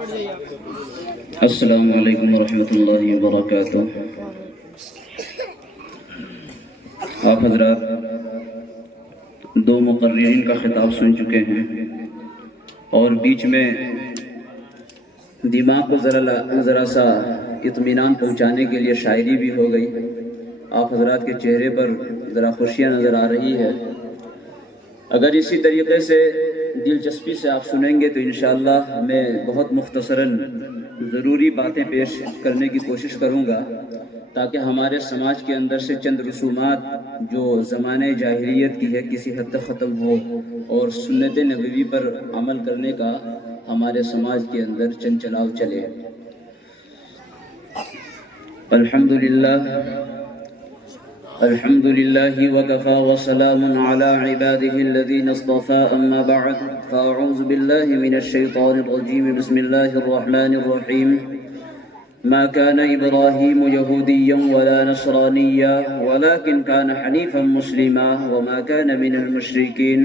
السلام علیکم ورحمۃ اللہ وبرکاتہ۔ آپ حضرات دو مقررین کا خطاب سن چکے ہیں اور بیچ میں دماغ کو ذرا سا اطمینان پہنچانے کے لیے شاعری بھی ہو گئی۔ آپ حضرات کے چہرے پر ذرا خوشیاں نظر آ رہی ہے۔ اگر اسی طریقے سے دلچسپی سے آپ سنیں گے تو انشاءاللہ میں بہت مختصراً ضروری باتیں پیش کرنے کی کوشش کروں گا تاکہ ہمارے سماج کے اندر سے چند رسومات جو زمانے جاہلیت کی ہے کسی حد تک ختم ہو اور سنت نبوی پر عمل کرنے کا ہمارے سماج کے اندر چنچلاؤ چلے۔ الحمد لله وكفى وسلام على عباده الذين اصطفى أما بعد فأعوذ بالله من الشيطان الرجيم بسم الله الرحمن الرحيم ما كان إبراهيم يهوديا ولا نصرانيا ولكن كان حنيفا مسلما وما كان من المشركين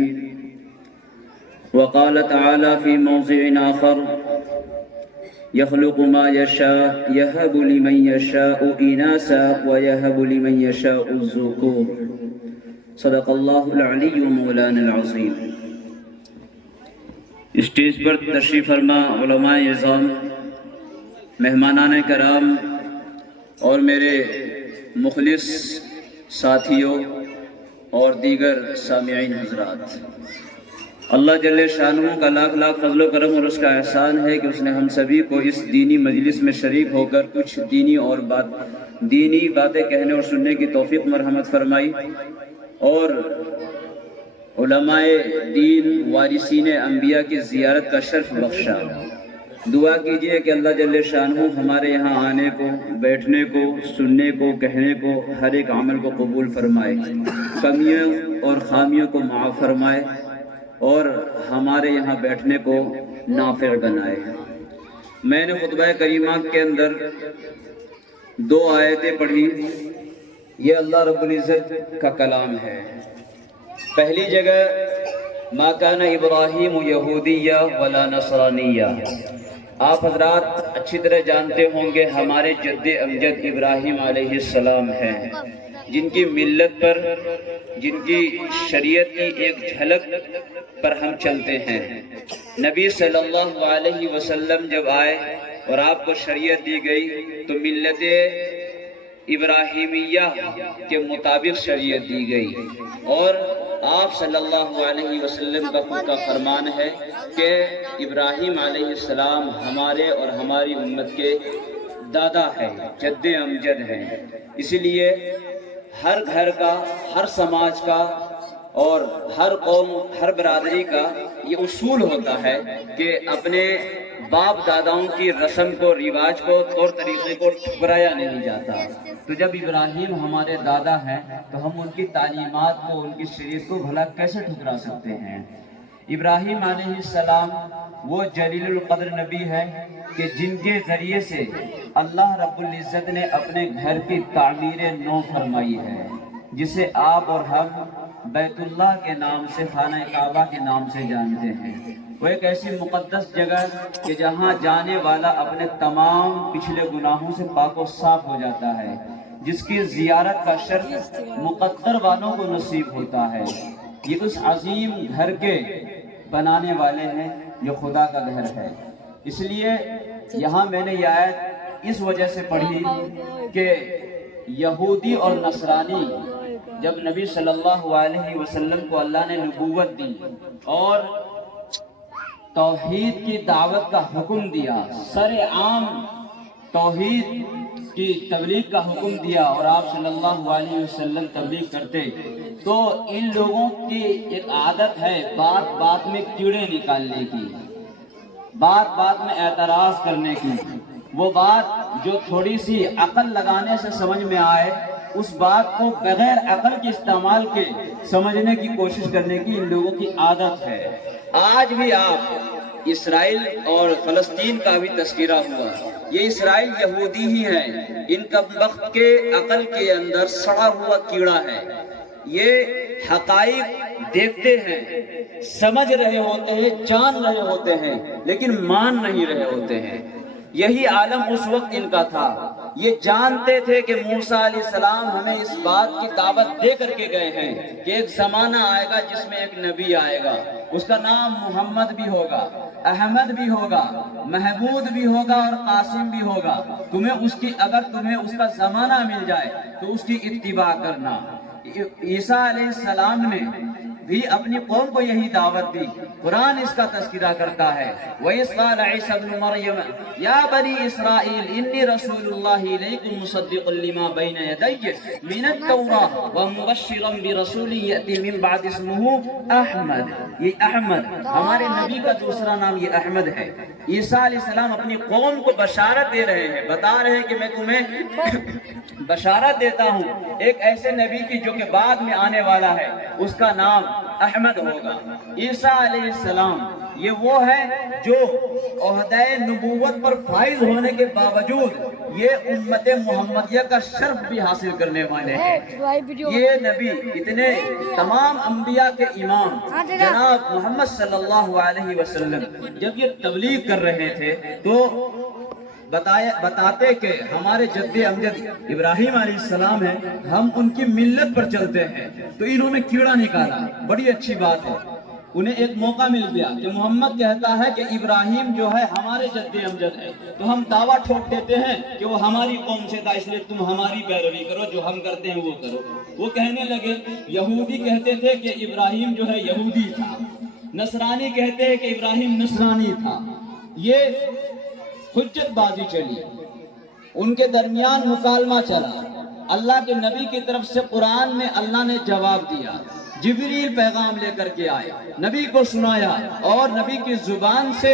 وقال تعالى في موضع آخر يخلق ما يشاء يهب لمن يشاء إناثا ويهب لمن يشاء الذكور صدق اللہ العلی مولانا العظیم۔ اسٹیج پر تشریف فرما علماء اعظام، مہمانان کرام اور میرے مخلص ساتھیوں اور دیگر سامعین حضرات، اللہ جل شانہ کا لاکھ لاکھ فضل و کرم اور اس کا احسان ہے کہ اس نے ہم سبھی کو اس دینی مجلس میں شریک ہو کر کچھ دینی باتیں کہنے اور سننے کی توفیق مرحمت فرمائی اور علماء دین وارثین انبیاء کی زیارت کا شرف بخشا۔ دعا کیجئے کہ اللہ جل شانہ ہمارے یہاں آنے کو، بیٹھنے کو، سننے کو، کہنے کو، ہر ایک عمل کو قبول فرمائے، کمیوں اور خامیوں کو معاف فرمائے اور ہمارے یہاں بیٹھنے کو نافع بنائے۔ میں نے خطبہ کریمہ کے اندر دو آیتیں پڑھی، یہ اللہ رب العزت کا کلام ہے۔ پہلی جگہ ما کان ابراہیم یہودیہ ولا نصرانیہ۔ آپ حضرات اچھی طرح جانتے ہوں گے ہمارے جد امجد ابراہیم علیہ السلام ہیں، جن کی ملت پر، جن کی شریعت کی ایک جھلک پر ہم چلتے ہیں۔ نبی صلی اللہ علیہ وسلم جب آئے اور آپ کو شریعت دی گئی تو ملت ابراہیمیہ کے مطابق شریعت دی گئی، اور آپ صلی اللہ علیہ وسلم کا خود کا فرمان ہے کہ ابراہیم علیہ السلام ہمارے اور ہماری امت کے دادا ہیں، جد امجد ہیں۔ اسی لیے ہر گھر کا، ہر سماج کا اور ہر قوم، ہر برادری کا یہ اصول ہوتا ہے کہ اپنے باپ داداؤں کی رسم کو، رواج کو، طور طریقے کو ٹھکرایا نہیں جاتا۔ تو جب ابراہیم ہمارے دادا ہیں تو ہم ان کی تعلیمات کو، ان کی شریعت کو بھلا کیسے ٹھکرا سکتے ہیں؟ ابراہیم علیہ السلام وہ جلیل القدر نبی ہے کہ جن کے ذریعے سے اللہ رب العزت نے اپنے گھر کی تعمیر نو فرمائی ہے، جسے آپ اور ہم بیت اللہ کے نام سے، خانہ کعبہ کے نام سے جانتے ہیں۔ وہ ایک ایسی مقدس جگہ کہ جہاں جانے والا اپنے تمام پچھلے گناہوں سے پاک و صاف ہو جاتا ہے، جس کی زیارت کا شرف مقدر والوں کو نصیب ہوتا ہے۔ یہ اس عظیم گھر کے بنانے والے ہیں جو خدا کا گھر ہے۔ اس لیے یہاں میں نے یہ آیت اس وجہ سے پڑھی کہ یہودی اور نصرانی جب نبی صلی اللہ علیہ وسلم کو اللہ نے نبوت دی اور توحید کی دعوت کا حکم دیا، سر عام توحید کی تبلیغ کا حکم دیا اور آپ صلی اللہ علیہ وسلم تبلیغ کرتے، تو ان لوگوں کی ایک عادت ہے بات بات میں کیڑے نکالنے کی، بات بات میں اعتراض کرنے کی۔ وہ بات جو تھوڑی سی عقل لگانے سے سمجھ میں آئے، اس بات کو بغیر عقل کے استعمال کے سمجھنے کی کوشش کرنے کی ان لوگوں کی عادت ہے۔ آج بھی آپ اسرائیل اور فلسطین کا بھی تذکرہ ہوا، یہ اسرائیل یہودی ہی ہیں، ان کا وقت کے عقل کے اندر سڑا ہوا کیڑا ہے۔ یہ حقائق دیکھتے ہیں، سمجھ رہے ہوتے ہیں، جان رہے ہوتے ہیں، لیکن مان نہیں رہے ہوتے ہیں۔ یہی عالم اس وقت ان کا تھا۔ یہ جانتے تھے کہ موسیٰ علیہ السلام ہمیں اس بات کی دعوت دے کر کے گئے ہیں کہ ایک زمانہ آئے گا جس میں ایک نبی آئے گا، اس کا نام محمد بھی ہوگا، احمد بھی ہوگا، محمود بھی ہوگا اور قاسم بھی ہوگا۔ اگر تمہیں اس کا زمانہ مل جائے تو اس کی اتباع کرنا۔ عیسیٰ علیہ السلام نے بھی اپنی قوم کو یہی دعوت دی۔ قرآن اس کا تذکرہ کرتا ہے، وَإِذْ قَالَ عِيسَى ابْنُ مَرْيَمَ يَا بَنِي إِسْرَائِيلَ إِنِّي رَسُولُ اللَّهِ إِلَيْكُمْ مُصَدِّقًا لِمَا بَيْنَ يَدَيَّ مِنَ التَّوْرَاةِ وَمُبَشِّرًا بِرَسُولٍ يَأْتِي مِن بَعْدِي اسْمُهُ أَحْمَدُ۔ یہ احمد ہمارے نبی کا دوسرا نام یہ احمد ہے۔ عیسیٰ علیہ السلام اپنی قوم کو بشارت دے رہے ہیں، بتا رہے ہیں کہ میں تمہیں بشارت دیتا ہوں ایک ایسے نبی کی جو کہ بعد میں آنے والا ہے، اس کا نام احمد ہوگا۔ عیسیٰ علیہ السلام یہ وہ ہے جو عہدہ نبوت پر فائز ہونے کے باوجود یہ امت محمدیہ کا شرف بھی حاصل کرنے والے ہیں۔ یہ نبی اتنے تمام انبیاء کے امام جناب محمد صلی اللہ علیہ وسلم جب یہ تبلیغ کر رہے تھے تو بتاتے کہ ہمارے جد امجد ابراہیم علیہ السلام ہیں، ہم ان کی ملت پر چلتے ہیں۔ تو انہوں نے کیڑا نکالا، بڑی اچھی بات ہے۔ انہیں ایک موقع مل گیا کہ محمد کہتا ہے کہ ابراہیم جو ہے ہمارے جد امجد ہے، تو ہم دعویٰ ٹھوک دیتے ہیں کہ وہ ہماری قوم سے تھا، اس لیے تم ہماری پیروی کرو، جو ہم کرتے ہیں وہ کرو۔ وہ کہنے لگے، یہودی کہتے تھے کہ ابراہیم جو ہے یہودی تھا، نصرانی کہتے ہیں کہ ابراہیم نصرانی تھا۔ یہ حجت بازی چلی، ان کے درمیان مکالمہ چلا۔ اللہ کے نبی کی طرف سے قرآن میں اللہ نے جواب دیا، جبریل پیغام لے کر کے آئے، نبی کو سنایا اور نبی کی زبان سے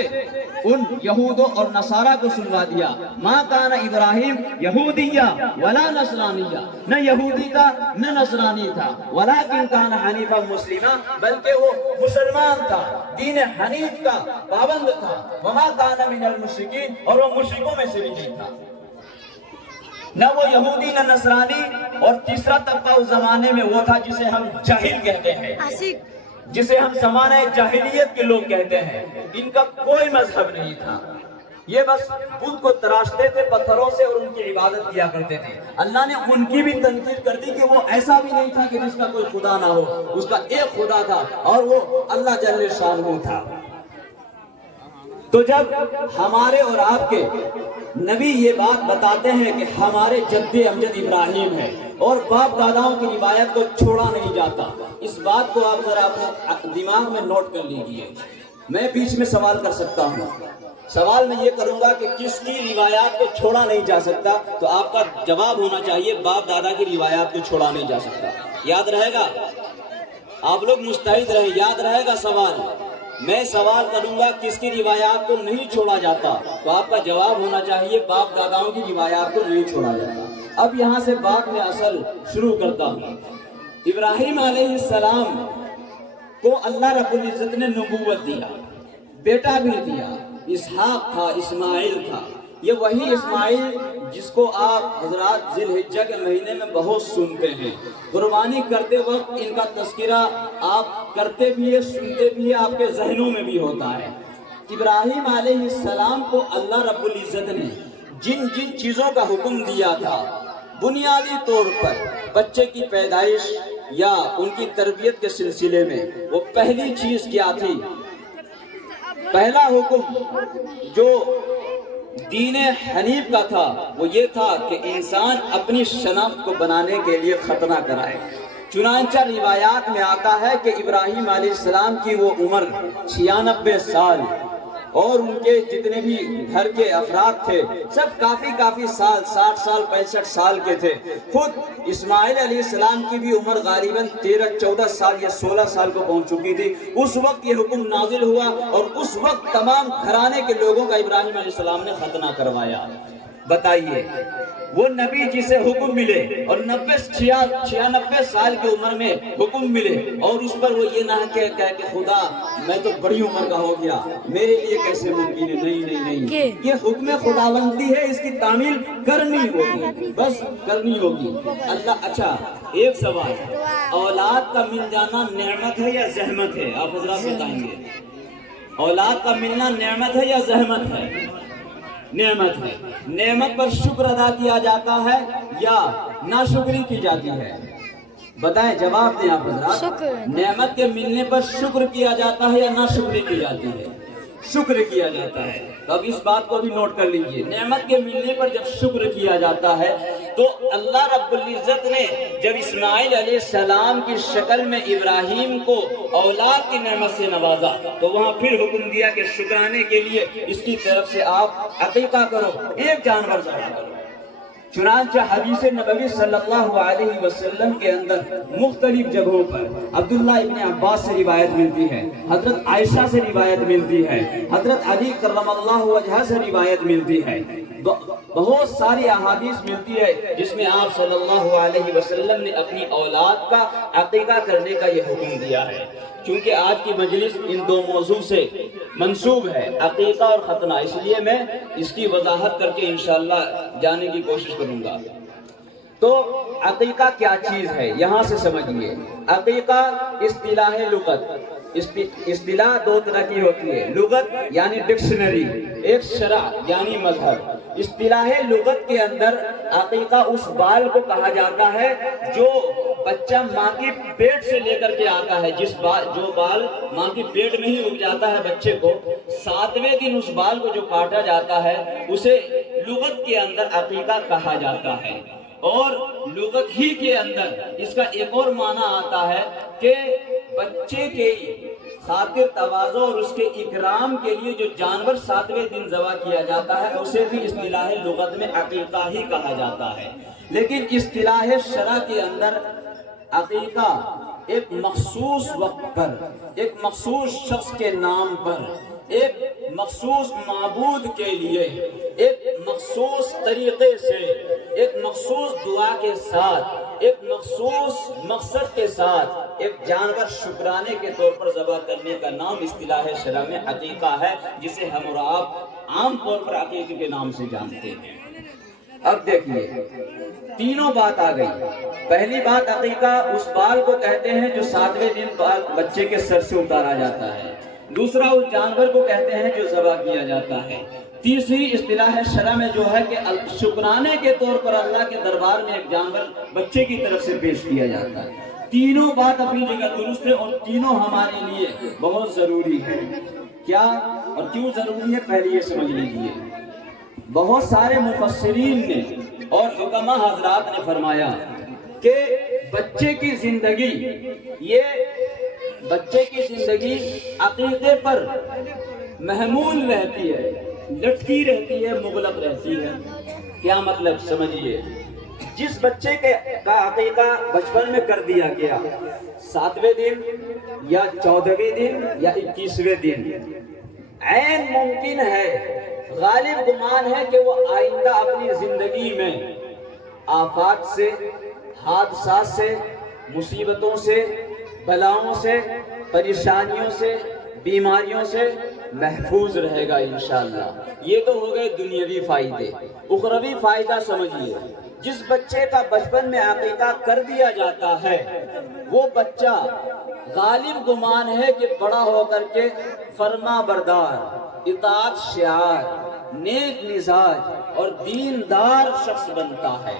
ان یہودوں اور نصارہ کو سنوا دیا۔ ما کان ابراہیم یہودیہ ولا نصرانیہ، نہ یہودی تھا نہ نصرانی تھا، ولکن کان حنیفا مسلما، بلکہ وہ مسلمان تھا، دین حنیف کا پابند تھا۔ وما کان من المشرکین، اور وہ مشرکوں میں سے بھی نہیں تھا، نہ وہ یہودی نہ نصرانی۔ اور تیسرا طبقہ اس زمانے میں وہ تھا جسے ہم جاہل کہتے ہیں، جسے ہم زمانہ جاہلیت کے لوگ کہتے ہیں۔ ان کا کوئی مذہب نہیں تھا، یہ بس بت کو تراشتے تھے پتھروں سے اور ان کی عبادت کیا کرتے تھے۔ اللہ نے ان کی بھی تنقید کر دی کہ وہ ایسا بھی نہیں تھا کہ جس کا کوئی خدا نہ ہو، اس کا ایک خدا تھا اور وہ اللہ جل شانہ تھا۔ تو جب ہمارے اور آپ کے نبی یہ بات بتاتے ہیں کہ ہمارے جد امجد ابراہیم ہے اور باپ داداؤں کی روایت کو چھوڑا نہیں جاتا، اس بات کو آپ ذرا اپنے دماغ میں نوٹ کر لیجئے۔ میں بیچ میں سوال کر سکتا ہوں، سوال میں یہ کروں گا کہ کس کی روایات کو چھوڑا نہیں جا سکتا، تو آپ کا جواب ہونا چاہیے باپ دادا کی روایات کو چھوڑا نہیں جا سکتا۔ یاد رہے گا؟ آپ لوگ مستعد رہے، یاد رہے گا سوال؟ میں سوال کروں گا کس کی روایات کو نہیں چھوڑا جاتا، تو آپ کا جواب ہونا چاہیے باپ داداؤں کی روایات کو نہیں چھوڑا جاتا۔ اب یہاں سے بات میں اصل شروع کرتا ہوں۔ ابراہیم علیہ السلام کو اللہ رب العزت نے نبوت دیا، بیٹا بھی دیا، اسحاق تھا، اسماعیل تھا۔ یہ وہی اسماعیل جس کو آپ حضرات ذی الحجہ کے مہینے میں بہت سنتے ہیں، قربانی کرتے وقت ان کا تذکرہ آپ کرتے بھی ہیں، سنتے بھی ہیں، آپ کے ذہنوں میں بھی ہوتا ہے۔ ابراہیم علیہ السلام کو اللہ رب العزت نے جن جن چیزوں کا حکم دیا تھا، بنیادی طور پر بچے کی پیدائش یا ان کی تربیت کے سلسلے میں، وہ پہلی چیز کیا تھی؟ پہلا حکم جو دین حنیف کا تھا وہ یہ تھا کہ انسان اپنی شناخت کو بنانے کے لیے ختنہ کرائے۔ چنانچہ روایات میں آتا ہے کہ ابراہیم علیہ السلام کی وہ عمر 96 سال اور ان کے جتنے بھی گھر کے افراد تھے سب کافی سال، 60 سال 65 سال کے تھے۔ خود اسماعیل علیہ السلام کی بھی عمر غالباً 13-14 سال یا 16 سال کو پہنچ چکی تھی۔ اس وقت یہ حکم نازل ہوا اور اس وقت تمام گھرانے کے لوگوں کا ابراہیم علیہ السلام نے ختنہ کروایا۔ بتائیے وہ نبی جسے حکم ملے اور 96 سال کی عمر میں حکم ملے اور اس پر وہ یہ نہ کہے کہ خدا میں تو بڑی عمر کا ہو گیا، میرے لیے کیسے ممکن ہے؟ نہیں، یہ حکم خداوندی ہے، اس کی تعمیل کرنی ہوگی، بس کرنی ہوگی اللہ۔ اچھا ایک سوال، اولاد کا مل جانا نعمت ہے یا زحمت ہے؟ آپ حضرات بتائیں گے، اولاد کا ملنا نعمت ہے یا زحمت ہے؟ نعمت ہے۔ نعمت پر شکر ادا کیا جاتا ہے یا ناشکری کی جاتی ہے؟ بتائیں، جواب دیں آپ حضرات۔ نعمت کے ملنے پر شکر کیا جاتا ہے یا ناشکری کی جاتی ہے؟ شکر کیا جاتا ہے۔ تو اب اس بات کو بھی نوٹ کر لیجئے، نعمت کے ملنے پر جب شکر کیا جاتا ہے تو اللہ رب العزت نے جب اسماعیل علیہ السلام کی شکل میں ابراہیم کو اولاد کی نعمت سے نوازا تو وہاں پھر حکم دیا کہ شکرانے کے لیے اس کی طرف سے آپ عقیقہ کرو، ایک جانور ذبح کرو۔ چنانچہ حدیث نبوی صلی اللہ علیہ وسلم کے اندر مختلف جگہوں پر عبداللہ ابن عباس سے روایت ملتی ہے، حضرت عائشہ سے روایت ملتی ہے، حضرت علی کرم اللہ وجہہ سے روایت ملتی ہے، بہت ساری احادیث ملتی ہے جس میں آپ صلی اللہ علیہ وسلم نے اپنی اولاد کا عقیقہ کرنے کا یہ حکم دیا ہے۔ چونکہ آج کی مجلس ان دو موضوع سے منسوب ہے، عقیقہ اور ختنہ، اس لیے میں اس کی وضاحت کر کے انشاءاللہ جانے کی کوشش کروں گا۔ تو عقیقہ کیا چیز ہے یہاں سے سمجھیے۔ عقیقہ اصطلاح لغت، اصطلاح دو طرح کی ہوتی ہے، لغت یعنی ڈکشنری، ایک شرع یعنی مذہب۔ اصطلاح لغت کے اندر عقیقہ اس بال کو کہا جاتا ہے جو بچہ ماں کی پیٹ سے لے کر کے آتا ہے، جو بال ماں کی پیٹ میں ہی اگ جاتا ہے بچے کو، 7ویں دن اس بال کو جو کاٹا جاتا ہے اسے لغت کے اندر عقیقہ کہا جاتا ہے۔ اور لغت ہی کے اندر اس کا ایک اور معنی آتا ہے کہ بچے کے خاطر تواضع اور اس کے اکرام کے لیے جو جانور 7ویں دن ذبح کیا جاتا ہے اسے بھی اصطلاح لغت میں عقیقہ ہی کہا جاتا ہے۔ لیکن اصطلاح شرع کے اندر عقیقہ ایک مخصوص وقت پر، ایک مخصوص شخص کے نام پر، ایک مخصوص معبود کے لیے، ایک مخصوص طریقے سے، ایک مخصوص دعا کے ساتھ، ایک مخصوص مقصد کے ساتھ ایک جانور شکرانے کے طور پر ذبح کرنے کا نام اصطلاح شرع میں عقیقہ ہے، جسے ہم اور آپ عام طور پر عقیقے کے نام سے جانتے ہیں۔ اب دیکھیے تینوں بات آ گئی۔ پہلی بات، عقیقہ اس بال کو کہتے ہیں جو 7ویں دن بال بچے کے سر سے اتارا جاتا ہے۔ دوسرا اس جانور کو کہتے ہیں جو ذبح کیا جاتا ہے۔ تیسری اصطلاح شرع میں جو ہے کہ شکرانے کے طور پر اللہ کے دربار میں ایک جانور بچے کی طرف سے پیش کیا جاتا ہے۔ تینوں بات اپنی جگہ درست ہے اور تینوں ہمارے لیے بہت ضروری ہے۔ کیا اور کیوں ضروری ہے پہلے یہ سمجھ لیجیے۔ بہت سارے مفسرین نے اور حکماء حضرات نے فرمایا کہ بچے کی زندگی، یہ بچے کی زندگی عقیقے پر محمول رہتی ہے، لٹکی رہتی ہے، مغلق رہتی ہے۔ کیا مطلب سمجھیے، جس بچے کا عقیقہ بچپن میں کر دیا گیا 7ویں دن یا 14ویں دن یا 21ویں دن، عین ممکن ہے، غالب گمان ہے کہ وہ آئندہ اپنی زندگی میں آفات سے، حادثات سے، مصیبتوں سے، بلاؤں سے، پریشانیوں سے، بیماریوں سے محفوظ رہے گا انشاءاللہ۔ یہ تو ہو گئے دنیاوی فائدے۔ اخروی فائدہ سمجھیے، جس بچے کا بچپن میں عقیقہ کر دیا جاتا ہے وہ بچہ غالب گمان ہے کہ بڑا ہو کر کے فرما بردار، اطاعت شعار، نیک مزاج اور دیندار شخص بنتا ہے۔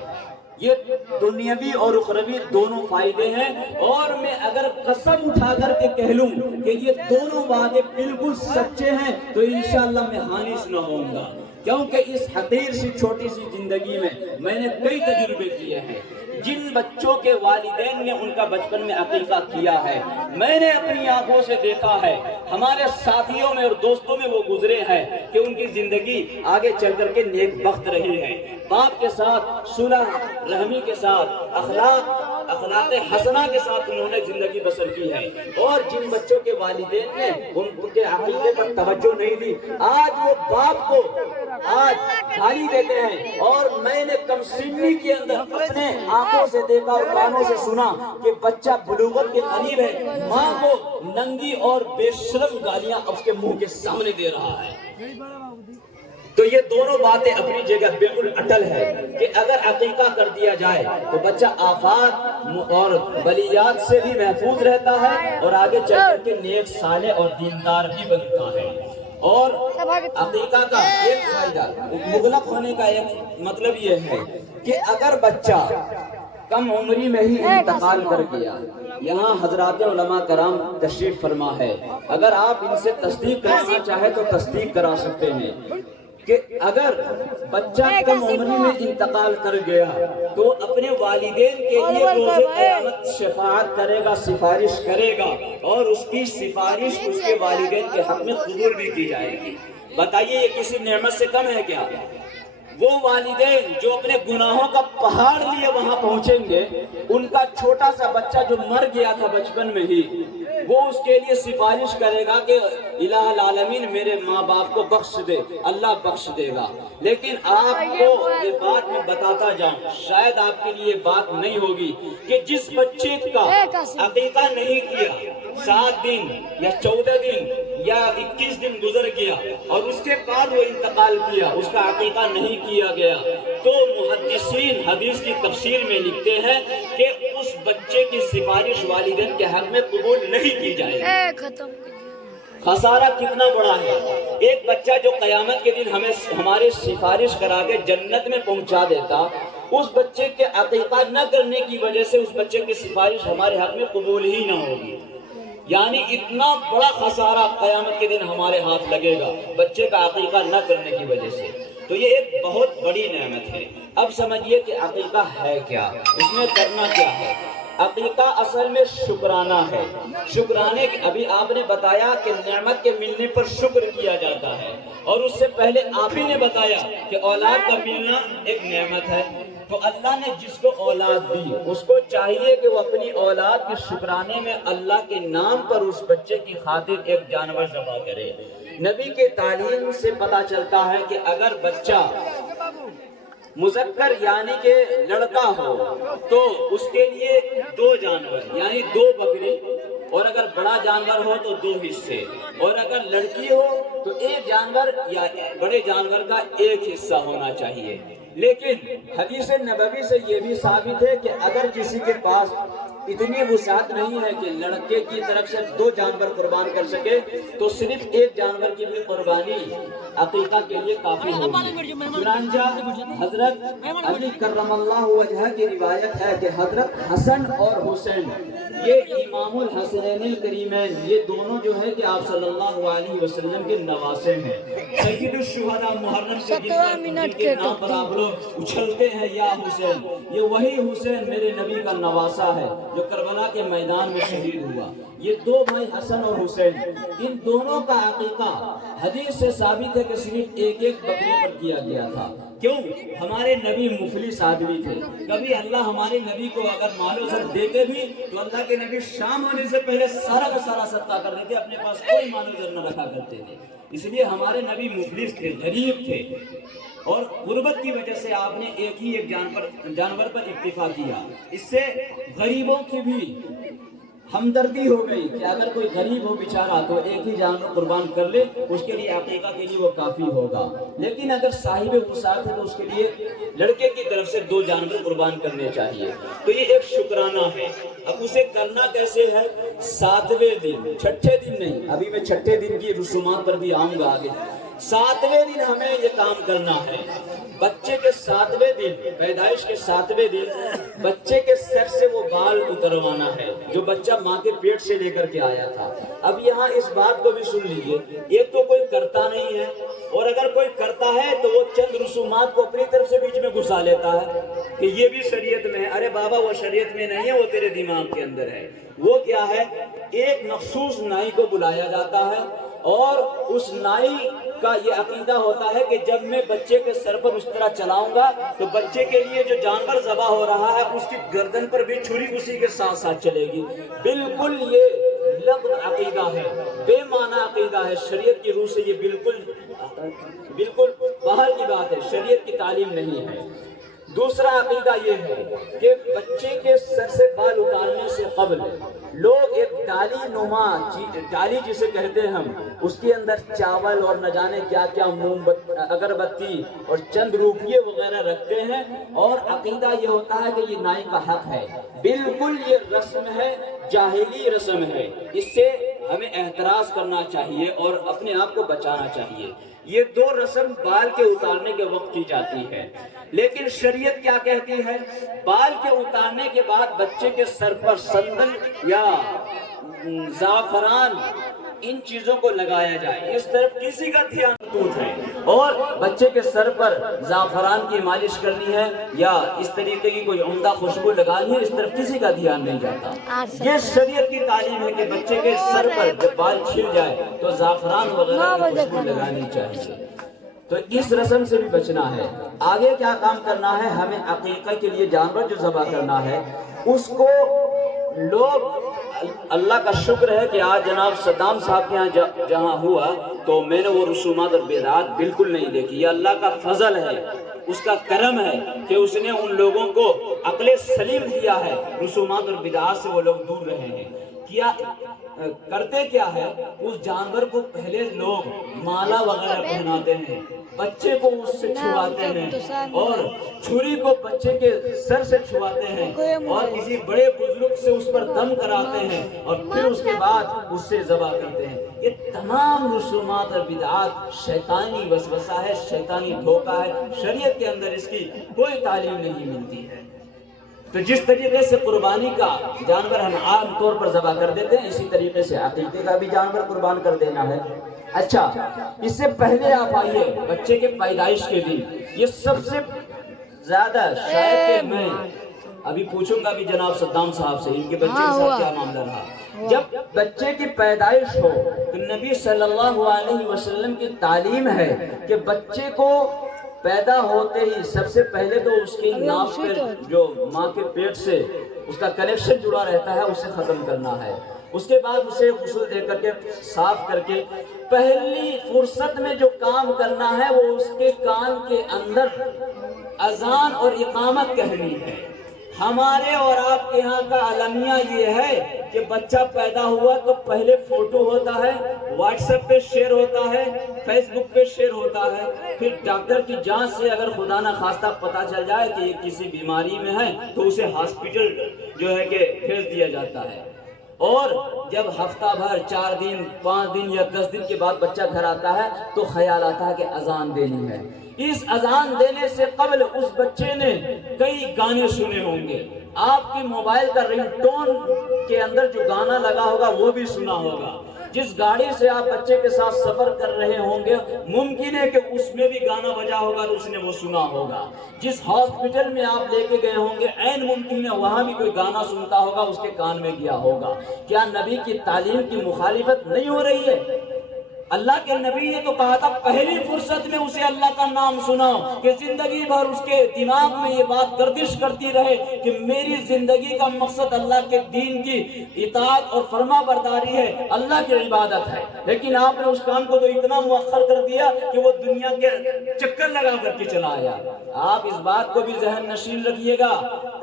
یہ دنیاوی اور اخروی دونوں فائدے ہیں، اور میں اگر قسم اٹھا کر کے کہہ لوں کہ یہ دونوں باتیں بالکل سچے ہیں تو انشاءاللہ میں حانث نہ ہوں گا، کیونکہ اس حقیر سی چھوٹی سی زندگی میں نے کئی تجربے کیے ہیں۔ جن بچوں کے والدین نے ان کا بچپن میں عقیقہ کیا ہے، میں نے اپنی آنکھوں سے دیکھا ہے، ہمارے ساتھیوں میں اور دوستوں میں وہ گزرے ہیں کہ ان کی زندگی آگے چل کر کے نیک بخت رہی ہے، باپ کے ساتھ صلح رحمی کے ساتھ، اخلاق اخلاق حسنہ کے ساتھ انہوں نے زندگی بسر کی ہے، اور جن بچوں کے والدین نے ان کے عقیدے پر توجہ نہیں دی، آج وہ باپ کو آج گالی دیتے ہیں۔ اور میں نے کم سنی کے اندر اپنے آنکھوں سے دیکھا اور کانوں سے سنا کہ بچہ بلوغت کے قریب ہے، ماں کو ننگی اور بے شرم گالیاں اس کے منہ کے سامنے دے رہا ہے۔ تو یہ دونوں باتیں اپنی جگہ بالکل اٹل ہے کہ اگر عقیقہ کر دیا جائے تو بچہ آفات اور بلیات سے بھی محفوظ رہتا ہے اور آگے چل کر کے نیک صالح اور دیندار بھی بنتا ہے۔ اور عقیقہ کا ایک فائدہ مغلق ہونے کا ایک مطلب یہ ہے کہ اگر بچہ کم عمری میں ہی انتقال کر گیا، یہاں حضرات علماء کرام تشریف فرما ہے، اگر آپ ان سے تصدیق کرنا چاہیں تو تصدیق کرا سکتے ہیں کہ اگر بچہ کم عمری میں انتقال کر گیا تو اپنے والدین کے لیے روز قیامت شفاعت کرے گا، سفارش کرے گا، اور اس کی سفارش اس کے والدین کے حق میں قبول بھی کی جائے گی۔ بتائیے یہ کسی نعمت سے کم ہے کیا؟ وہ والدین جو اپنے گناہوں کا پہاڑ لیے وہاں پہنچیں گے، ان کا چھوٹا سا بچہ جو مر گیا تھا بچپن میں ہی، وہ اس کے لیے سفارش کرے گا کہ الہ العالمین میرے ماں باپ کو بخش دے، اللہ بخش دے گا۔ لیکن آپ کو یہ بات میں بتاتا جاؤں، شاید آپ کے لیے بات نہیں ہوگی کہ جس بچے کا عقیقہ نہیں کیا، 7 دن یا 14 دن یا 21 دن گزر گیا اور اس کے بعد وہ انتقال کیا، اس کا عقیقہ نہیں کیا گیا، تو محدثین حدیث کی تفسیر میں لکھتے ہیں کہ اس بچے کی سفارش والدین کے حق میں قبول نہیں کی جائے گی۔ خسارہ کتنا بڑا ہے! ایک بچہ جو قیامت کے دن ہمارے سفارش کرا کے جنت میں پہنچا دیتا، اس بچے کے عقیقہ نہ کرنے کی وجہ سے اس بچے کی سفارش ہمارے حق میں قبول ہی نہ ہوگی۔ یعنی اتنا بڑا خسارہ قیامت کے دن ہمارے ہاتھ لگے گا بچے کا عقیقہ نہ کرنے کی وجہ سے۔ تو یہ ایک بہت بڑی نعمت ہے۔ اب سمجھیے کہ عقیقہ ہے کیا، اس میں کرنا کیا ہے۔ عقیقہ اصل میں شکرانہ ہے۔ شکرانے ابھی آپ نے بتایا کہ نعمت کے ملنے پر شکر کیا جاتا ہے، اور اس سے پہلے آپ ہی نے بتایا کہ اولاد کا ملنا ایک نعمت ہے۔ تو اللہ نے جس کو اولاد دی اس کو چاہیے کہ وہ اپنی اولاد کے شکرانے میں اللہ کے نام پر اس بچے کی خاطر ایک جانور ذبح کرے۔ نبی کے تعلیم سے پتہ چلتا ہے کہ اگر بچہ مذکر یعنی کہ لڑکا ہو تو اس کے لیے 2 جانور یعنی 2 بکری، اور اگر بڑا جانور ہو تو 2 حصے، اور اگر لڑکی ہو تو 1 جانور یا بڑے جانور کا 1 حصہ ہونا چاہیے۔ لیکن حدیث نبوی سے یہ بھی ثابت ہے کہ اگر کسی کے پاس اتنی وسعت نہیں ہے کہ لڑکے کی طرف سے 2 جانور قربان کر سکے تو صرف 1 جانور کی بھی قربانی عقیقہ کے لیے کافی ہوگی۔ چنانچہ حضرت علی کرم اللہ وجہہ کی روایت ہے کہ حضرت حسن اور حسین یہ امام الحسنین الکریمین، یہ دونوں جو ہے کہ آپ صلی اللہ علیہ وسلم کے نواسے ہیں۔ سید الشہداء محرم سے جن کے نام پر آپ لوگ اچھلتے ہیں یا حسین، یہ وہی حسین میرے نبی کا نواسا ہے جو کربلا کے میدان میں شہید ہوا۔ یہ 2 بھائی حسن اور حسین، ان دونوں کا عقیقہ حدیث سے ثابت ہے کہ صرف 1 بکری پر کیا گیا تھا۔ کیوں؟ ہمارے نبی مفلس آدمی تھے، کبھی اللہ ہمارے نبی کو اگر مال و زر دیتے بھی تو اللہ کے نبی شام ہونے سے پہلے سارا کا سارا صدقہ کر دیتے، اپنے پاس کوئی مال و زر نہ رکھا کرتے تھے۔ اس لیے ہمارے نبی مفلس تھے، غریب تھے، اور غربت کی وجہ سے آپ نے ایک جانور پر اکتفا کیا۔ اس سے غریبوں کی بھی ہمدردی ہو گئی کہ اگر کوئی غریب ہو بیچارہ تو 1 ہی جانور قربان کر لے، اس کے لیے عقیقہ کے لیے وہ کافی ہوگا۔ لیکن اگر صاحب وسعت ہے تو اس کے لیے لڑکے کی طرف سے 2 جانور قربان کرنے چاہیے۔ تو یہ ایک شکرانہ ہے۔ اب اسے کرنا کیسے ہے؟ 7ویں دن، 6ٹھے دن نہیں، ابھی میں 6ٹھے دن کی رسومات پر بھی آؤں گا آگے۔ 7ویں دن ہمیں یہ کام کرنا ہے۔ بچے کے 7ویں دن، پیدائش کے 7ویں دن بچے کے سر سے وہ بال اتروانا ہے جو بچہ ماں کے پیٹ سے لے کر کے آیا تھا۔ اب یہاں اس بات کو بھی سن لیجئے، ایک تو کوئی کرتا نہیں ہے، اور اگر کوئی کرتا ہے تو وہ چند رسومات کو اپنی طرف سے بیچ میں گھسا لیتا ہے کہ یہ بھی شریعت میں ہے۔ ارے بابا وہ شریعت میں نہیں ہے، وہ تیرے دماغ کے اندر ہے۔ وہ کیا ہے؟ ایک مخصوص نائی کو بلایا جاتا ہے، اور اس نائی کا یہ عقیدہ ہوتا ہے کہ جب میں بچے کے سر پر اس طرح چلاؤں گا تو بچے کے لیے جو جانور ذبح ہو رہا ہے اس کی گردن پر بھی چھری اسی کے ساتھ ساتھ چلے گی۔ بالکل یہ لغو عقیدہ ہے، بے معنی عقیدہ ہے، شریعت کی روح سے یہ بالکل باہر کی بات ہے، شریعت کی تعلیم نہیں ہے۔ دوسرا عقیدہ یہ ہے کہ بچے کے سر سے بال اتارنے سے قبل لوگ ایک ڈالی نما ڈالی جسے کہتے ہیں ہم، اس کے اندر چاول اور نہ جانے کیا کیا موم اگربتی اور چند روپیے وغیرہ رکھتے ہیں، اور عقیدہ یہ ہوتا ہے کہ یہ نائی کا حق ہے۔ بالکل یہ رسم ہے، جاہلی رسم ہے، اس سے ہمیں احتراز کرنا چاہیے اور اپنے آپ کو بچانا چاہیے۔ یہ دو رسم بال کے اتارنے کے وقت کی جاتی ہے، لیکن شریعت کیا کہتی ہے؟ بال کے اتارنے کے بعد بچے کے سر پر سندل یا زعفران ان چیزوں کو لگایا جائے، اس طرف کسی کا دھیان دور ہے، اور بچے کے سر پر زعفران کی مالش کرنی ہے یا اس طریقے کی کوئی عمدہ خوشبو لگانی ہے، اس طرف کسی کا دھیان نہیں جاتا۔ یہ شریعت کی تعلیم ہے کہ بچے کے سر پر جب بال چھل جائے تو زعفران وغیرہ کی خوشبو لگانی چاہیے۔ تو اس رسم سے بھی بچنا ہے۔ آگے کیا کام کرنا ہے؟ ہمیں عقیقہ کے لیے جانور جو ذبح کرنا ہے اس کو لوگ، اللہ کا شکر ہے کہ آج جناب صدام صاحب کے یہاں جہاں ہوا تو میں نے وہ رسومات اور بدعات بالکل نہیں دیکھی۔ یہ اللہ کا فضل ہے، اس کا کرم ہے کہ اس نے ان لوگوں کو عقل سلیم دیا ہے، رسومات اور بدعات سے وہ لوگ دور رہے ہیں۔ کیا کرتے کیا ہے؟ اس جانور کو پہلے لوگ مالا وغیرہ پہناتے ہیں، بچے کو اس سے چھواتے ہیں، اور چھری کو بچے کے سر سے چھواتے ہیں، اور کسی بڑے بزرگ سے اس پر دم کراتے ہیں، اور پھر اس کے بعد اس سے ذبح کرتے ہیں۔ یہ تمام رسومات اور بدعات شیطانی وسوسہ ہے، شیطانی دھوکہ ہے، شریعت کے اندر اس کی کوئی تعلیم نہیں ملتی ہے۔ تو جس طریقے سے قربانی کا جانور ہم عام طور پر ذبح کر دیتے ہیں، اسی طریقے سے عقیقے کا بھی جانور قربان کر دینا ہے۔ اچھا، اس سے پہلے آپ آئیے بچے کے پیدائش کے دن، یہ سب سے زیادہ شاید کہ میں ابھی پوچھوں گا بھی جناب صدام صاحب سے ان کے بچے کے ساتھ کیا معاملہ رہا۔ جب بچے کی پیدائش ہو تو نبی صلی اللہ علیہ وسلم کی تعلیم ہے کہ بچے کو پیدا ہوتے ہی سب سے پہلے تو اس کی ناف پہ جو ماں کے پیٹ سے اس کا کنیکشن جڑا رہتا ہے اسے ختم کرنا ہے، اس کے بعد اسے غسل دے کر کے صاف کر کے پہلی فرصت میں جو کام کرنا ہے وہ اس کے کان کے اندر اذان اور اقامت کہنی ہے۔ ہمارے اور آپ کے یہاں کا المیہ یہ ہے کہ بچہ پیدا ہوا تو پہلے فوٹو ہوتا ہے، واٹس ایپ پہ شیئر ہوتا ہے، فیس بک پہ شیئر ہوتا ہے، پھر ڈاکٹر کی جانچ سے اگر خدا نہ خواستہ پتہ چل جائے کہ یہ کسی بیماری میں ہے تو اسے ہاسپٹل جو ہے کہ بھیج دیا جاتا ہے، اور جب ہفتہ بھر 4 دن 5 دن یا 10 دن کے بعد بچہ گھر آتا ہے تو خیال آتا ہے کہ اذان دینی ہے۔ اس اذان دینے سے قبل اس بچے نے کئی گانے سنے ہوں گے، آپ کی موبائل کا رنگ ٹون کے اندر جو گانا لگا ہوگا وہ بھی سنا ہوگا، جس گاڑی سے آپ بچے کے ساتھ سفر کر رہے ہوں گے ممکن ہے کہ اس میں بھی گانا بجا ہوگا اور اس نے وہ سنا ہوگا، جس ہاسپٹل میں آپ لے کے گئے ہوں گے عین ممکن ہے وہاں بھی کوئی گانا سنتا ہوگا، اس کے کان میں گیا ہوگا۔ کیا نبی کی تعلیم کی مخالفت نہیں ہو رہی ہے؟ اللہ کے نبی نے تو کہا تھا پہلی فرصت میں اسے اللہ کا نام سناؤ، کہ زندگی بھر اس کے دماغ میں یہ بات گردش کرتی رہے کہ میری زندگی کا مقصد اللہ کے دین کی اطاعت اور فرما برداری ہے، اللہ کی عبادت ہے۔ لیکن آپ نے اس کام کو تو اتنا مؤخر کر دیا کہ وہ دنیا کے چکر لگا کر کے چلا آیا۔ آپ اس بات کو بھی ذہن نشین رکھیے گا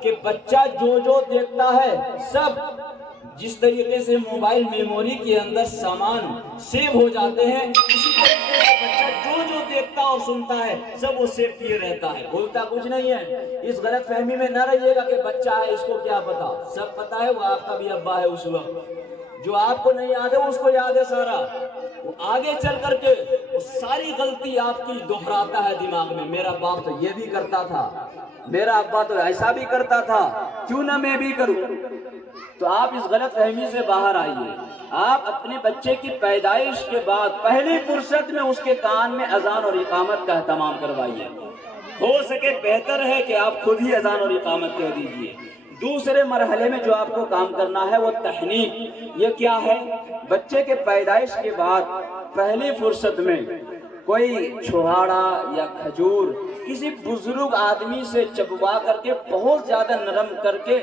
کہ بچہ جو دیکھتا ہے سب، جس طریقے سے موبائل میموری کے اندر سامان سیو ہو جاتے ہیں، اسی طریقے سے بچہ جو دیکھتا اور سنتا ہے سب وہ سیو کیے رہتا ہے، بولتا کچھ نہیں ہے۔ اس غلط فہمی میں نہ رہیے گا کہ بچہ ہے اس کو کیا پتا، سب پتا ہے، وہ آپ کا بھی ابا ہے اس وقت، جو آپ کو نہیں یاد ہے اس کو یاد ہے سارا، وہ آگے چل کر کے وہ ساری غلطی آپ کی دہراتا ہے دماغ میں، میرا باپ تو یہ بھی کرتا تھا، میرا ابا تو ایسا بھی کرتا تھا، کیوں نہ میں بھی کروں۔ تو آپ اس غلط فہمی سے باہر آئیے، آپ اپنے بچے کی پیدائش کے بعد پہلی فرصت میں اس کے کان میں اذان اور اقامت کا اہتمام کروائیے، ہو سکے بہتر ہے کہ آپ خود ہی اذان اور اقامت کہہ دیجئے۔ دوسرے مرحلے میں جو آپ کو کام کرنا ہے وہ تحنیک۔ یہ کیا ہے؟ بچے کے پیدائش کے بعد پہلی فرصت میں کوئی چھہاڑا یا کھجور کسی بزرگ آدمی سے چبوا کر کے بہت زیادہ نرم کر کے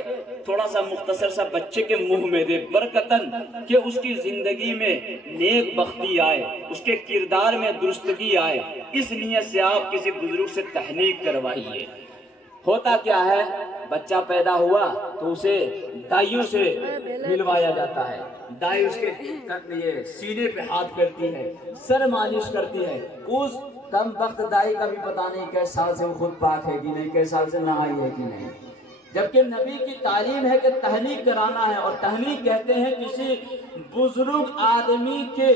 تھوڑا سا مختصر سا بچے کے منہ میں دے، برکتاً کہ اس کی زندگی میں نیک بختی آئے، اس کے کردار میں درستگی آئے۔ اس نیت سے آپ کسی بزرگ سے تحنیک کروائیے۔ ہوتا کیا ہے، بچہ پیدا ہوا تو اسے دائیوں سے ملوایا جاتا ہے، دائی اس کے یہ سینے پہ ہاتھ کرتی ہے، سر مالش کرتی ہے۔ اس کم وقت دائی کا بھی پتہ نہیں کئی سال سے وہ خود پاک ہے کہ نہیں، کئی سال سے نہائی ہے کہ نہیں، جبکہ نبی کی تعلیم ہے کہ تحنیک کرانا ہے۔ اور تحنیک کہتے ہیں کسی بزرگ آدمی کے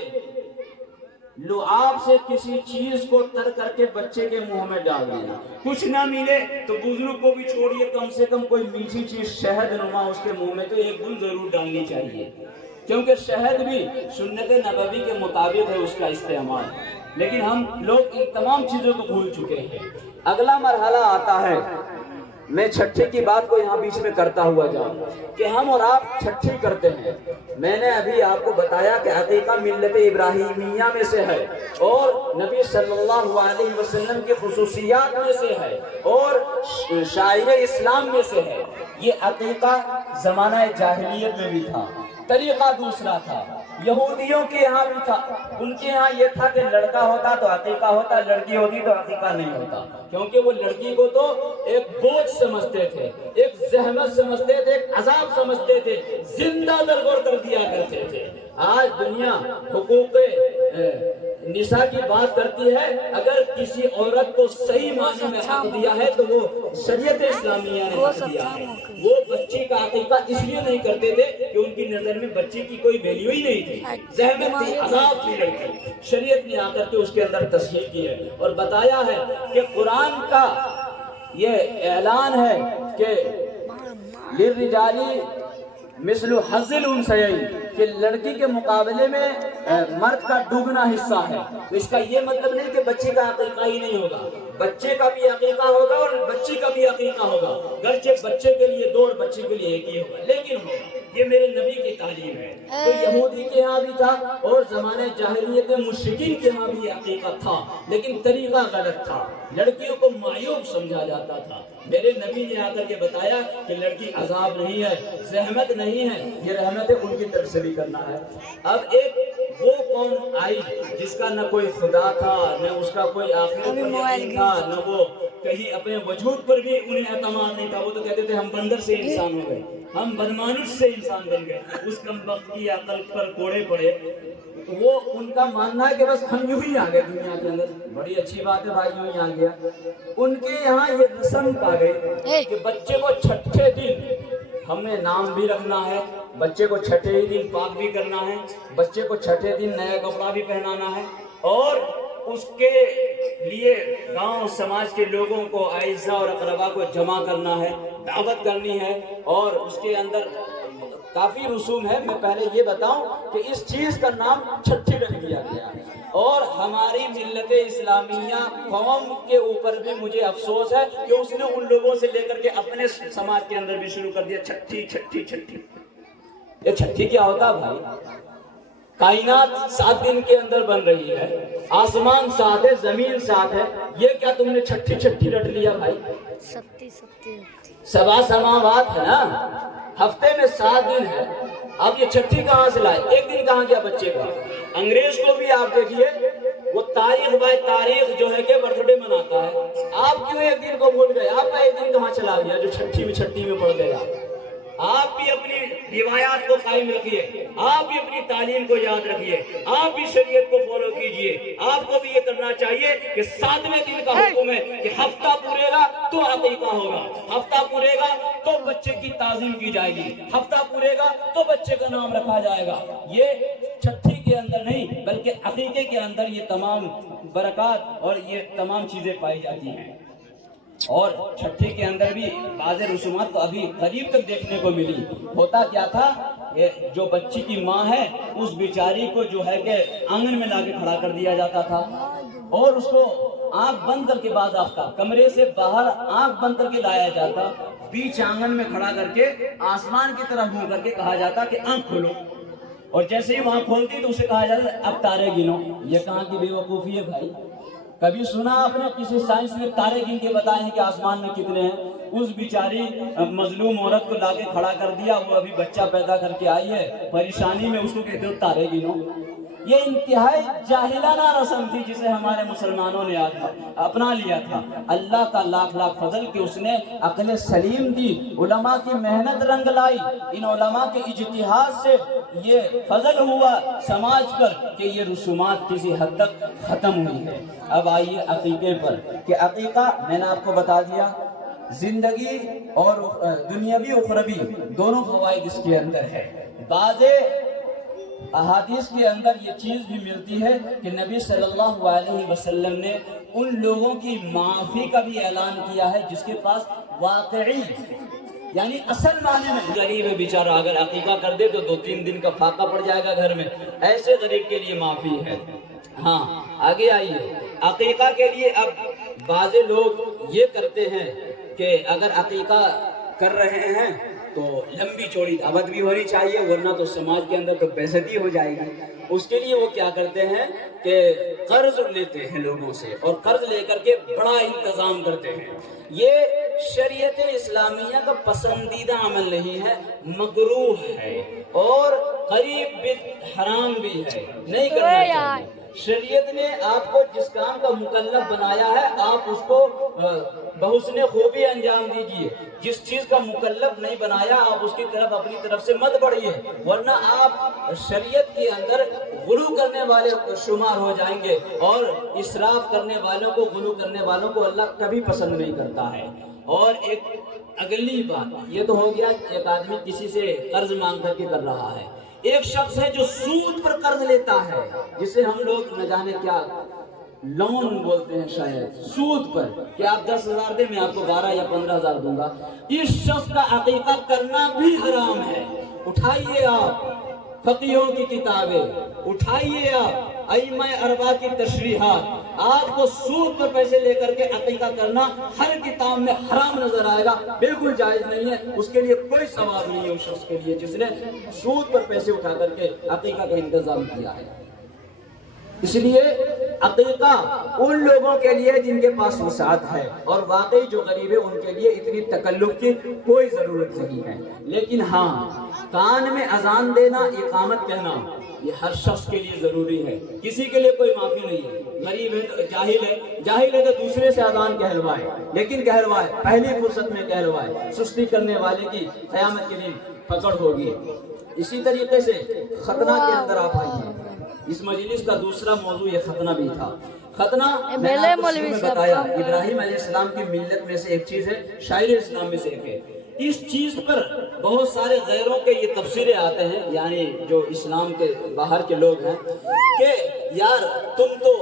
لعاب سے کسی چیز کو تر کر کے بچے کے منہ میں ڈال دینا۔ کچھ نہ ملے تو بزرگ کو بھی چھوڑیے، کم سے کم کوئی میٹھی چیز شہد نما اس کے منہ میں تو ایک بند ضرور ڈالنی چاہیے، کیونکہ شہد بھی سنت نبوی کے مطابق ہے اس کا استعمال۔ لیکن ہم لوگ ان تمام چیزوں کو بھول چکے ہیں۔ اگلا مرحلہ آتا ہے، میں چھٹے کی بات کو یہاں بیچ میں کرتا ہوا جاؤں کہ ہم اور آپ چھٹی کرتے ہیں۔ میں نے ابھی آپ کو بتایا کہ عقیقہ ملت ابراہیمیہ میں سے ہے اور نبی صلی اللہ علیہ وسلم کی خصوصیات میں سے ہے اور شاعر اسلام میں سے ہے۔ یہ عقیقہ زمانہ جاہلیت میں بھی تھا، طریقہ دوسرا تھا، یہودیوں کے یہاں بھی تھا۔ ان کے یہاں یہ تھا کہ لڑکا ہوتا تو عقیقہ ہوتا، لڑکی ہوتی تو عقیقہ نہیں ہوتا، کیونکہ وہ لڑکی کو تو ایک بوجھ سمجھتے تھے، ایک زحمت سمجھتے تھے، ایک عذاب سمجھتے تھے، زندہ درگور کر دیا کرتے تھے۔ آج دنیا حقوق نساء کی بات کرتی ہے، اگر کسی عورت کو صحیح معنی میں حق دیا ہے تو وہ شریعت اسلامیہ نے حق دیا ہے۔ وہ بچی کا عقیقہ اس لیے نہیں کرتے تھے کہ ان کی نظر میں بچی کی کوئی ویلیو ہی نہیں تھی، زحمت تھی، عذاب تھی لڑکی۔ شریعت نے آ کر کے اس کے اندر تصحیح کی ہے اور بتایا ہے کہ قرآن کا یہ اعلان ہے کہ للرجال مثل حظ الانثیین، کہ لڑکی کے مقابلے میں مرد کا دگنا حصہ ہے۔ تو اس کا یہ مطلب نہیں کہ بچے کا عقیقہ ہی نہیں ہوگا، بچے کا بھی عقیقہ ہوگا اور بچی کا بھی عقیقہ ہوگا، گرچہ بچے کے لیے دو اور بچی کے لیے ایک ہی ہوگا، لیکن ہوگا۔ یہ میرے نبی کی تعلیم ہے۔ تو یہودی کے ہاں بھی تھا اور زمانے جاہلیت مشرکین کے ہاں بھی عقیقہ تھا، لیکن طریقہ غلط تھا، لڑکیوں کو معیوب سمجھا جاتا تھا۔ میرے نبی نے آ کر کے بتایا کہ لڑکی عذاب نہیں ہے، زحمت نہیں ہے، یہ رحمت ان کی طرف سے بھی کرنا ہے۔ اب ایک وہ قوم آئی جس کا نہ کوئی خدا تھا، نہ اس کا کوئی آخرت پر یقین تھا، نہ وہ کہیں اپنے وجود پر بھی انہیں اعتماد نہیں تھا۔ وہ تو کہتے تھے ہم بندر سے انسان ہو گئے، ہم بدمانش سے انسان بن گئے، اس کم وقت کی عقل پر کوڑے پڑے۔ وہ ان کا ماننا ہے کہ بس ہم یوں ہی آ گئے دنیا کے اندر، بڑی اچھی بات ہے بھائی، یوں ہی آ گیا۔ ان کے یہاں یہ رسم پا گئی کہ بچے کو چھٹے دن ہمیں نام بھی رکھنا ہے، بچے کو چھٹے ہی دن پاک بھی کرنا ہے، بچے کو چھٹے دن نیا کپڑا بھی پہنانا ہے، اور اس کے لیے گاؤں سماج کے لوگوں کو، اعزاء اور اقربا کو جمع کرنا ہے، دعوت کرنی ہے، اور اس کے اندر کافی رسوم ہے۔ میں پہلے یہ بتاؤں کہ اس چیز کا نام چھٹی رکھ دیا گیا، اور ہماری ملت اسلامیہ قوم کے اوپر بھی مجھے افسوس ہے کہ اس نے ان لوگوں سے لے کر کے اپنے سماج کے اندر بھی شروع کر دیا چھٹی چھٹی چھٹی۔ یہ چھٹی کیا ہوتا بھائی؟ کائنات 7 دن کے اندر بن رہی ہے، آسمان ساتھ ہے، زمین ساتھ ہے، یہ کیا تم نے چھٹی چھٹی رٹ لیا بھائی؟ 7 سماوات ہے نا، ہفتے میں 7 دن ہے، اب یہ چھٹی کہاں سے لائے؟ ایک دن کہاں گیا بچے کا؟ انگریز کو بھی آپ دیکھیے، وہ تاریخ بائی تاریخ جو ہے کہ برتھ ڈے مناتا ہے، آپ کیوں ایک دن کو بھول گئے؟ آپ کا ایک دن کہاں چلا گیا جو چھٹی میں پڑ گیا؟ آپ بھی اپنی روایات کو قائم رکھیے، آپ بھی اپنی تعلیم کو یاد رکھیے، آپ بھی شریعت کو فالو کیجئے۔ آپ کو بھی یہ کرنا چاہیے کہ 7ویں دن کا حکم ہے کہ ہفتہ پورے گا تو عقیقہ ہوگا، ہفتہ پورے گا تو بچے کی تعظیم کی جائے گی، ہفتہ پورے گا تو بچے کا نام رکھا جائے گا۔ یہ چھٹی کے اندر نہیں بلکہ عقیقے کے اندر یہ تمام برکات اور یہ تمام چیزیں پائی جاتی ہیں۔ اور چھٹی کے اندر بھی بعض رسومات تو ابھی قریب تک دیکھنے کو ملی۔ ہوتا کیا تھا، جو بچی کی ماں ہے اس بیچاری کو جو ہے کہ آنگن میں لا کے کھڑا کر دیا جاتا تھا، اور اس کو آنکھ بند کر کے بعض آفتاب کمرے سے باہر آنکھ بند کر کے لایا جاتا، بیچ آنگن میں کھڑا کر کے آسمان کی طرف منہ کر کے کہا جاتا کہ آنکھ کھولو، اور جیسے ہی وہاں کھولتی تو اسے کہا جاتا اب تارے گنو۔ یہ کہاں کی بے وقوفی ہے بھائی؟ کبھی سنا آپ نے کسی سائنس نے تارے گن کے بتائے ہیں کہ آسمان میں کتنے ہیں؟ اس بیچاری مظلوم عورت کو لا کے کھڑا کر دیا، وہ ابھی بچہ پیدا کر کے آئی ہے، پریشانی میں اس کو کہتے ہو تارے گنو۔ یہ انتہائی جاہلانہ رسم تھی جسے ہمارے مسلمانوں نے اپنا لیا تھا۔ اللہ کا لاکھ لاکھ فضل کہ اس نے عقل سلیم دی، علماء کی محنت رنگ لائی، ان علماء کے اجتہاد سے یہ فضل ہوا سماج پر کہ یہ رسومات کسی حد تک ختم ہوئی ہے۔ اب آئیے عقیقے پر کہ عقیقہ میں نے آپ کو بتا دیا، زندگی اور دنیاوی اخروی دونوں فوائد اس کے اندر ہے۔ بعض احادیث کے اندر یہ چیز بھی ملتی ہے کہ نبی صلی اللہ علیہ وسلم نے ان لوگوں کی معافی کا بھی اعلان کیا ہے جس کے پاس واقعی یعنی اصل معنی میں غریب ہے بیچارہ، اگر عقیقہ کر دے تو 2-3 دن کا فاقہ پڑ جائے گا گھر میں، ایسے غریب کے لیے معافی ہے۔ ہاں آگے آئیے، عقیقہ کے لیے اب بعض لوگ یہ کرتے ہیں کہ اگر عقیقہ کر رہے ہیں تو لمبی چوڑی دعوت بھی ہونی چاہیے، ورنہ تو سماج کے اندر تو بے عزتی ہو جائے گی۔ اس کے لیے وہ کیا کرتے ہیں کہ قرض لیتے ہیں لوگوں سے، اور قرض لے کر کے بڑا انتظام کرتے ہیں۔ یہ شریعت اسلامیہ کا پسندیدہ عمل نہیں ہے، مکروہ ہے اور قریب حرام بھی ہے، نہیں کرنا چاہیے۔ شریعت نے آپ کو جس کام کا مکلف بنایا ہے آپ اس کو بحسن خوبی انجام دیجیے، جس چیز کا مکلف نہیں بنایا آپ اس کی طرف اپنی طرف سے مت بڑھیے، ورنہ آپ شریعت کے اندر غلو کرنے والے شمار ہو جائیں گے، اور اسراف کرنے والوں کو، غلو کرنے والوں کو اللہ کبھی پسند نہیں کرتا ہے۔ اور ایک اگلی بات یہ تو ہو گیا، ایک آدمی کسی سے قرض مانگ کر کے کر رہا ہے، ایک شخص ہے جو سود پر قرض لیتا ہے، جسے ہم لوگ نہ جانے کیا لون بولتے ہیں شاید، سود پر کہ آپ 10,000 دیں میں آپ کو 12 یا 15,000 دوں گا۔ اس شخص کا عقیقہ کرنا بھی حرام ہے۔ اٹھائیے آپ فقیہوں کی کتابیں، اٹھائیے آپ ائمہ اربعہ کی تشریحات، آپ کو سود پر پیسے لے کر کے عقیقہ کرنا ہر کتاب میں حرام نظر آئے گا، بالکل جائز نہیں ہے، اس کے لیے کوئی ثواب نہیں ہے اس شخص کے لیے جس نے سود پر پیسے اٹھا کر کے عقیقہ کا انتظام کیا ہے۔ اس لیے عقیقہ ان لوگوں کے لیے جن کے پاس وسعت ہے، اور واقعی جو غریب ہے ان کے لیے اتنی تکلف کی کوئی ضرورت نہیں ہے۔ لیکن ہاں کان میں اذان دینا، اقامت کہنا، یہ ہر شخص کے لیے ضروری ہے، کسی کے لیے کوئی معافی نہیں ہے۔ غریب ہے تو جاہل ہے تو دوسرے سے اذان کہلوائے، لیکن کہلوائے پہلی فرصت میں کہلوائے، سستی کرنے والے کی قیامت کے دن پکڑ ہوگی۔ اسی طریقے سے ختنہ کے اندر آپ آئیے، اس مجلس کا دوسرا موضوع یہ ختنہ بھی تھا۔ ختنہ میں نے آپ کو شروع میں بتایا ابراہیم علیہ السلام کی ملت میں سے ایک چیز ہے، شاعر اسلام میں سے ایک ہے۔ اس چیز پر بہت سارے غیروں کے یہ تفسیریں آتے ہیں، یعنی جو اسلام کے باہر کے لوگ ہیں، کہ یار تم تو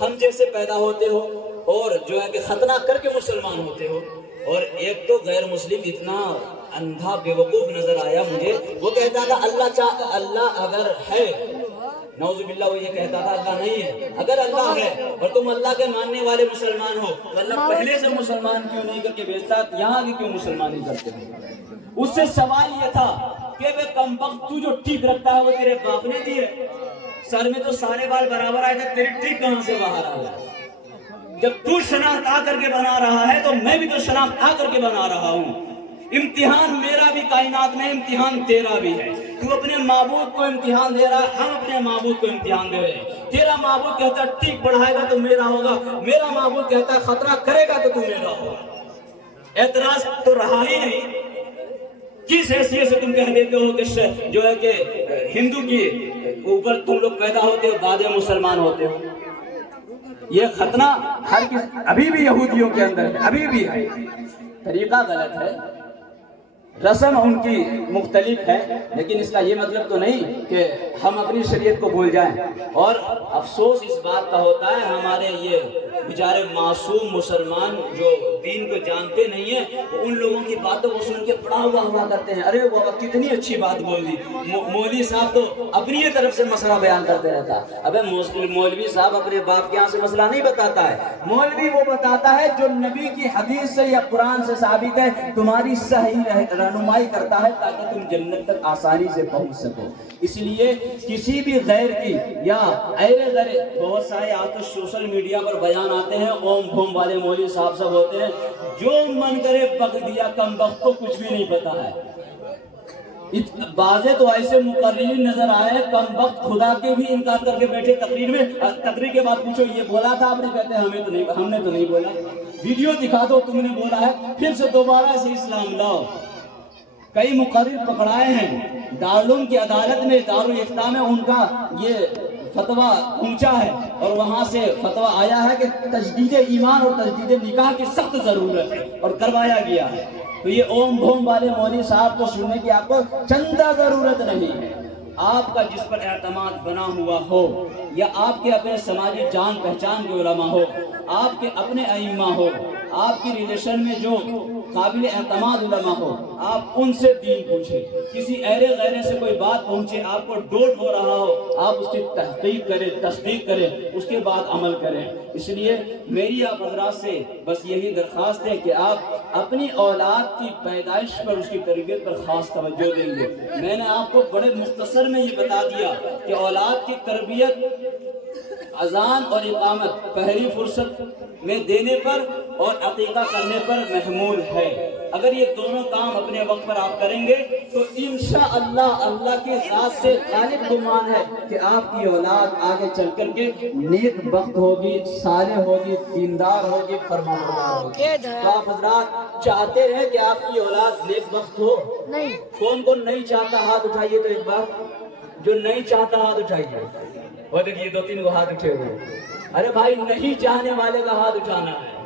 ہم جیسے پیدا ہوتے ہو اور جو ہے کہ ختنہ کر کے مسلمان ہوتے ہو، اور ایک تو غیر مسلم اتنا اندھا بے وقوف نظر آیا مجھے، وہ کہتا تھا اللہ اگر ہے، نعوذ باللہ وہ یہ کہتا تھا اللہ نہیں ہے۔ اگر اللہ ہے اور تم اللہ کے ماننے والے مسلمان ہو تو اللہ پہلے سے مسلمان کیوں نہیں کر کے بھیجتا، یہاں بھی کیوں مسلمان نہیں کرتے ہو؟ اس سے سوال یہ تھا کہ بے کمبخت تو جو ٹھیک رکھتا ہے وہ تیرے باپ نے دی ہے، سر میں تو سارے بال برابر آئے تھے، تیری ٹھیک کہاں سے باہر آ گیا؟ جب تو شناخت آ کر کے بنا رہا ہے تو میں بھی تو شناخت آ کر کے بنا رہا ہوں۔ امتحان میرا بھی کائنات میں، امتحان تیرا بھی ہے۔ تو اپنے معبود کو امتحان دے رہا ہے، ہم اپنے معبود کو امتحان دے رہے ہیں۔ تیرا معبود کہتا ہے ٹھیک بڑھائے گا تو میرا ہوگا، میرا معبود کہتا ہے خطرہ کرے گا تو میرا ہوگا۔ اعتراض تو رہا ہی نہیں۔ کس حیثیت سے تم کہہ دیتے ہو کہ جو ہے کہ ہندو کی اوپر تم لوگ پیدا ہوتے ہو، بعد میں مسلمان ہوتے ہو؟ یہ ختنہ ہر کس ابھی بھی یہودیوں کے اندر ہے، ابھی بھی ہے، طریقہ غلط ہے۔ رسم ان کی مختلف ہے، لیکن اس کا یہ مطلب تو نہیں کہ ہم اپنی شریعت کو بھول جائیں۔ اور افسوس اس بات کا ہوتا ہے ہمارے یہ بیچارے معصوم مسلمان جو دین کو جانتے نہیں ہیں، ان لوگوں کی باتوں کو سن کے بڑا ہوا کرتے ہیں، ارے وہ کتنی اچھی بات بول دی، مولوی صاحب تو اپنی طرف سے مسئلہ بیان کرتے رہتا ہے۔ ابے مولوی صاحب اپنے باپ کے یہاں سے مسئلہ نہیں بتاتا ہے، مولوی وہ بتاتا ہے جو نبی کی حدیث سے یا قرآن سے ثابت ہے، تمہاری صحیح رہنمائی کرتا ہے تاکہ تم جنت تک آسانی سے پہنچ سکو۔ اس لیے کسی بھی غیر کی یا ایرے غیرے، بہت سارے آج تو سوشل میڈیا پر بیان آتے ہیں، اوم بھوم والے مولوی صاحب سب ہوتے ہیں، جو من کرے بک دیا، کم وقت کو کچھ بھی نہیں پتا ہے۔ بعضے تو ایسے مقررین نظر آئے کم وقت خدا کے بھی انکار کر کے بیٹھے تقریر میں، تقریر کے بعد پوچھو یہ بولا تھا آپ نے، کہتے ہیں ہم نے تو نہیں بولا، ویڈیو دکھا دو تم نے بولا ہے، پھر سے دوبارہ سے اسلام لاؤ۔ کئی مقرر پکڑائے ہیں، دارالعلوم کی عدالت میں، دارالافتاء میں ان کا یہ فتویٰ پہنچا ہے، اور وہاں سے فتویٰ آیا ہے کہ تجدید ایمان اور تجدید نکاح کی سخت ضرورت ہے، اور کروایا گیا ہے۔ تو یہ اوم بھوم والے مولوی صاحب کو سننے کی آپ کو چندہ ضرورت نہیں ہے۔ آپ کا جس پر اعتماد بنا ہوا ہو، یا آپ کے اپنے سماجی جان پہچان کے علماء ہو، آپ کے اپنے ائمہ ہو، آپ کی ریلیشن میں جو قابل اعتماد علماء ہو، آپ ان سے دین پوچھیں۔ کسی ایرے غیرے سے کوئی بات پہنچے، آپ کو ڈوٹ ہو رہا ہو، آپ اس کی تحقیق کریں، تصدیق کریں، اس کے بعد عمل کریں۔ اس لیے میری آپ حضرات سے بس یہی درخواست ہے کہ آپ اپنی اولاد کی پیدائش پر، اس کی تربیت پر خاص توجہ دیں گے۔ میں نے آپ کو بڑے مختصر میں یہ بتا دیا کہ اولاد کی تربیت اذان اور اقامت پہلی فرصت میں دینے پر اور عقیقہ کرنے پر محمول ہے۔ اگر یہ دونوں کام اپنے وقت پر آپ کریں گے تو انشاءاللہ اللہ کی ذات سے غالب گمان ہے کہ آپ کی اولاد آگے چل کر کے نیک بخت ہوگی، صالح ہوگی، دیندار ہوگی، فرمانبردار ہوگی۔ تو آپ حضرات چاہتے ہیں کہ آپ کی اولاد نیک بخت ہو؟ نہیں۔ کون کون نہیں چاہتا ہاتھ اٹھائیے تو ایک بار، جو نہیں چاہتا ہاتھ اٹھائیے۔ اور دیکھیے 2-3 کو ہاتھ اٹھے ہوئے، ارے بھائی نہیں چاہنے والے کا ہاتھ اٹھانا ہے۔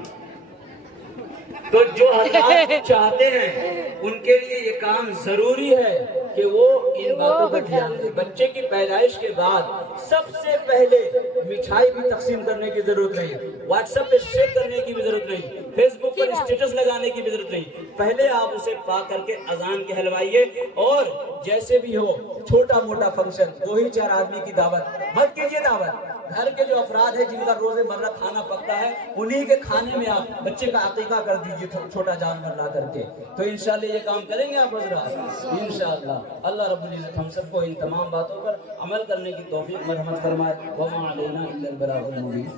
تو جو حضرات چاہتے ہیں ان کے لیے یہ کام ضروری ہے کہ وہ ان باتوں پر دھیان دیں۔ بچے کی پیدائش کے بعد سب سے پہلے مٹھائی بھی تقسیم کرنے کی ضرورت نہیں، واٹس ایپ پہ شیئر کرنے کی بھی ضرورت نہیں، فیس بک پر اسٹیٹس لگانے کی بھی ضرورت نہیں۔ پہلے آپ اسے پاک کر کے اذان کہلوائیے، اور جیسے بھی ہو چھوٹا موٹا فنکشن، 2-4 آدمی کی دعوت مت کیجیے۔ دعوت گھر کے جو افراد ہیں جن کا روز مرہ کھانا پکتا ہے، انہی کے کھانے میں آپ بچے کا عقیقہ کر دیجیے چھوٹا جانور لا کر کے۔ تو انشاءاللہ یہ کام کریں گے آپ حضرات انشاءاللہ۔ اللہ رب العزت ہم سب کو ان تمام باتوں پر عمل کرنے کی توفیق مرحمت فرمائے۔ وما علینا الا البلاغ المبین۔